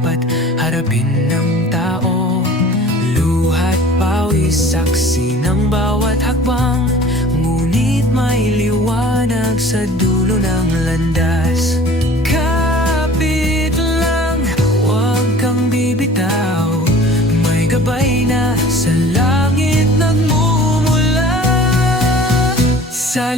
dapat harapin ng tao. Luha't pawis, saksi ng bawat hakbang, ngunit may liwanag sa dulo ng landas. Kapit lang, huwag kang bibitaw, may gabay na sa langit nagmumula. Sa